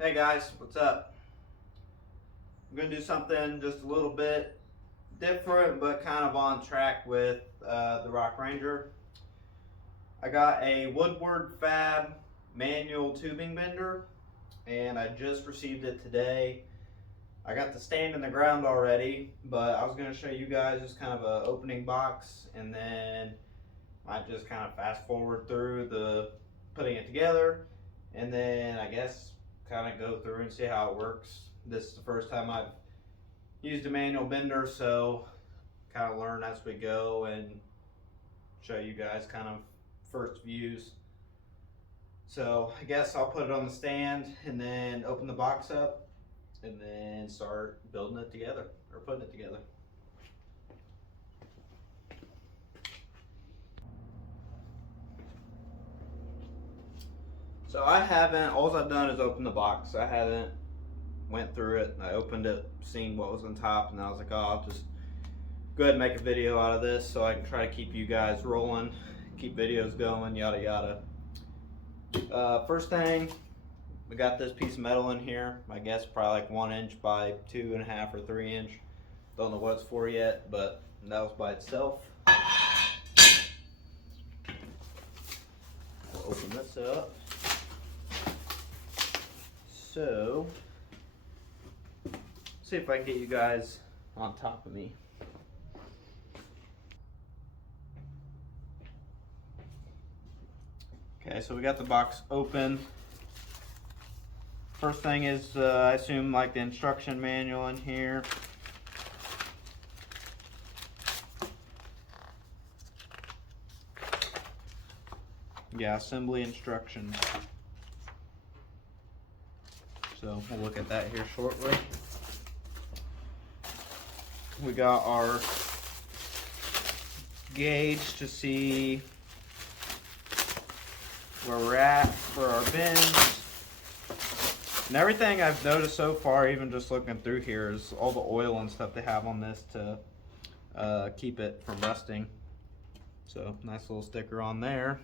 Hey guys, what's up? I'm gonna do something just a little bit different, but kind of on track with the Rock Ranger. I got a Woodward Fab manual tubing bender, and I just received it today. I got the stand in the ground already, but I was gonna show you guys just kind of a opening box, and then might just kind of fast forward through the putting it together, and then I guess kind of go through and see how it works. This is the first time I've used a manual bender, so kind of learn as we go and show you guys kind of first views. So I guess I'll put it on the stand and then open the box up and then start building it together or putting it together. So all I've done is open the box. I haven't went through it. I opened it, seen what was on top, and I was like, oh, I'll just go ahead and make a video out of this so I can try to keep you guys rolling, keep videos going, yada yada. First thing, we got this piece of metal in here. I guess probably like 1 inch by 2.5 or 3 inch. Don't know what it's for yet, but that was by itself. We'll open this up. So, see if I can get you guys on top of me. Okay, so we got the box open. First thing is, I assume, like the instruction manual in here. Yeah, assembly instructions. So we'll look at that here shortly. We got our gauge to see where we're at for our bins. And everything I've noticed so far, even just looking through here, is all the oil and stuff they have on this to keep it from rusting. So nice little sticker on there.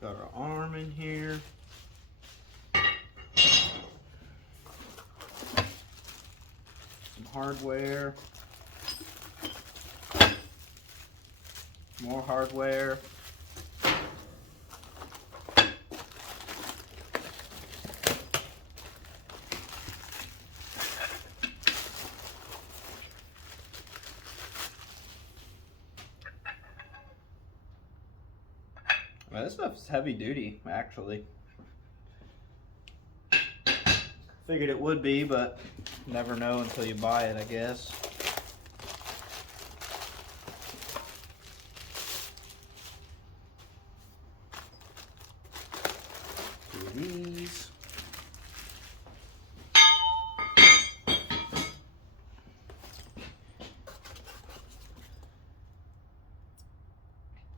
Got our arm in here. Some hardware. More hardware. Well, this stuff's heavy duty, actually. Figured it would be, but never know until you buy it, I guess. Two of these.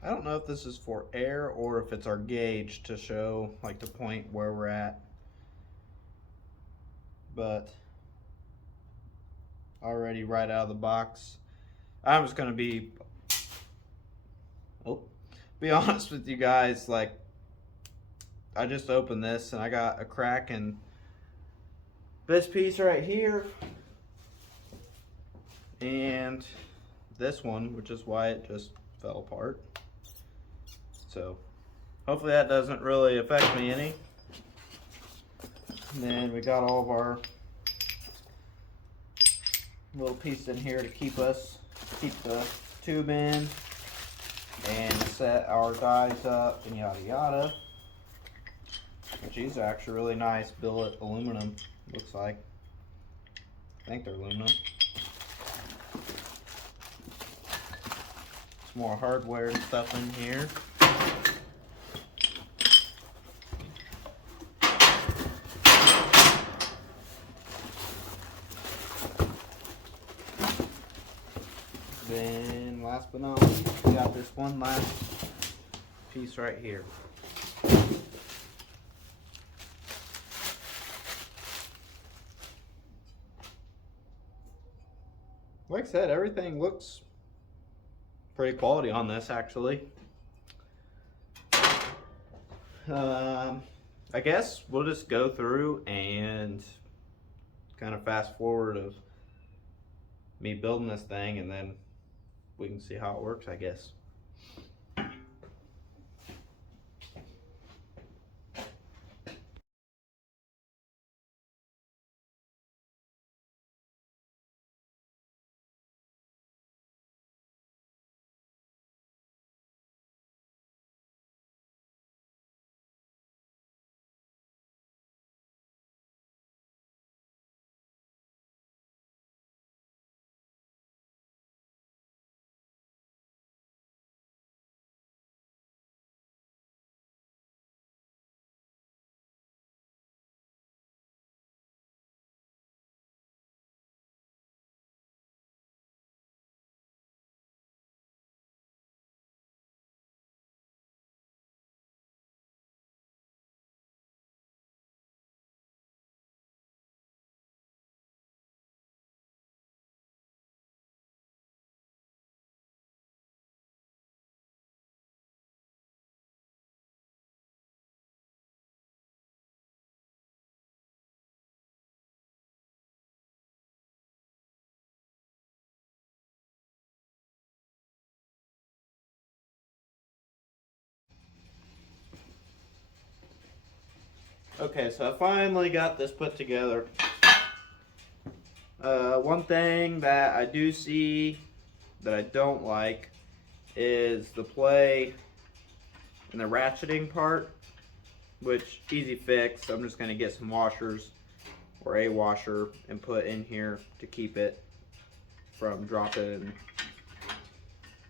I don't know if this is for air or if it's our gauge to show like the point where we're at, but already right out of the box, I'm just gonna be honest with you guys. Like, I just opened this and I got a crack in this piece right here and this one, which is why it just fell apart. So hopefully that doesn't really affect me any. And then we got all of our little pieces in here to keep the tube in and set our dies up and yada yada. Which these are actually really nice billet aluminum, looks like. I think they're aluminum. Some more hardware and stuff in here. Then last but not least, we got this one last piece right here. like I said, everything looks pretty quality on this actually. I guess we'll just go through and kind of fast forward of me building this thing, and then we can see how it works, I guess. Okay, so I finally got this put together. One thing that I do see that I don't like is the play and the ratcheting part, which easy fix. I'm just gonna get some washers or a washer and put in here to keep it from dropping and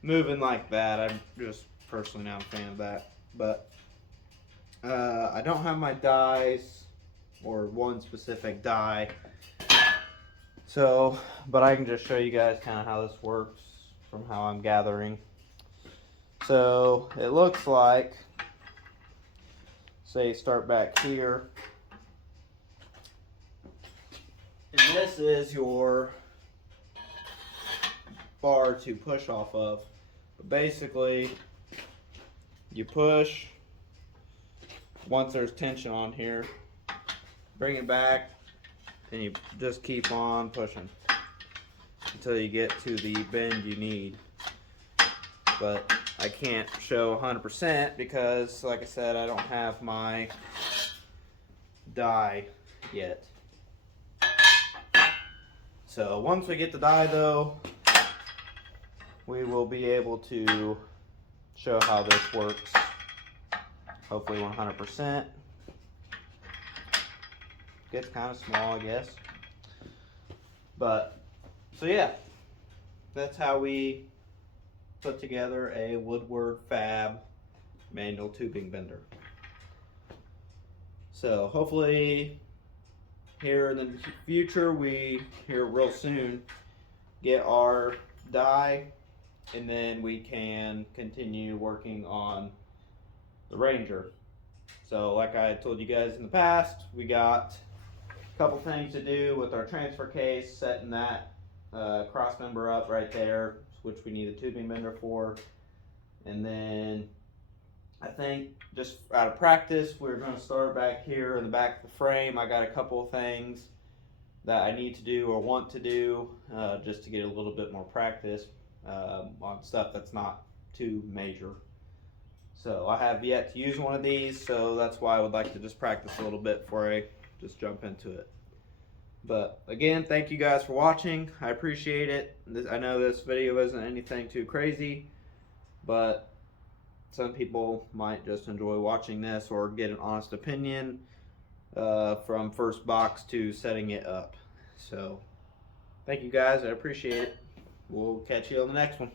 moving like that. I'm just personally not a fan of that. But I don't have my dies or one specific die. So, but I can just show you guys kind of how this works from how I'm gathering. So it looks like, say, start back here, and this is your bar to push off of. But basically, you push once there's tension on here, bring it back, and you just keep on pushing until you get to the bend you need. But I can't show 100% because, like I said, I don't have my die yet. So once we get the die though, we will be able to show how this works. Hopefully 100%. Gets kind of small, I guess. But, so yeah, that's how we put together a Woodward Fab manual tubing bender. So hopefully here in the future, we here real soon get our die, and then we can continue working on the Ranger. So like I told you guys in the past, we got a couple things to do with our transfer case, setting that cross member up right there, which we need a tubing bender for. And then I think just out of practice, we're going to start back here in the back of the frame. I got a couple of things that I need to do or want to do just to get a little bit more practice on stuff that's not too major. So I have yet to use one of these, so that's why I would like to just practice a little bit before I just jump into it. But again, thank you guys for watching. I appreciate it. I know this video isn't anything too crazy, but some people might just enjoy watching this or get an honest opinion from first box to setting it up. So thank you guys. I appreciate it. We'll catch you on the next one.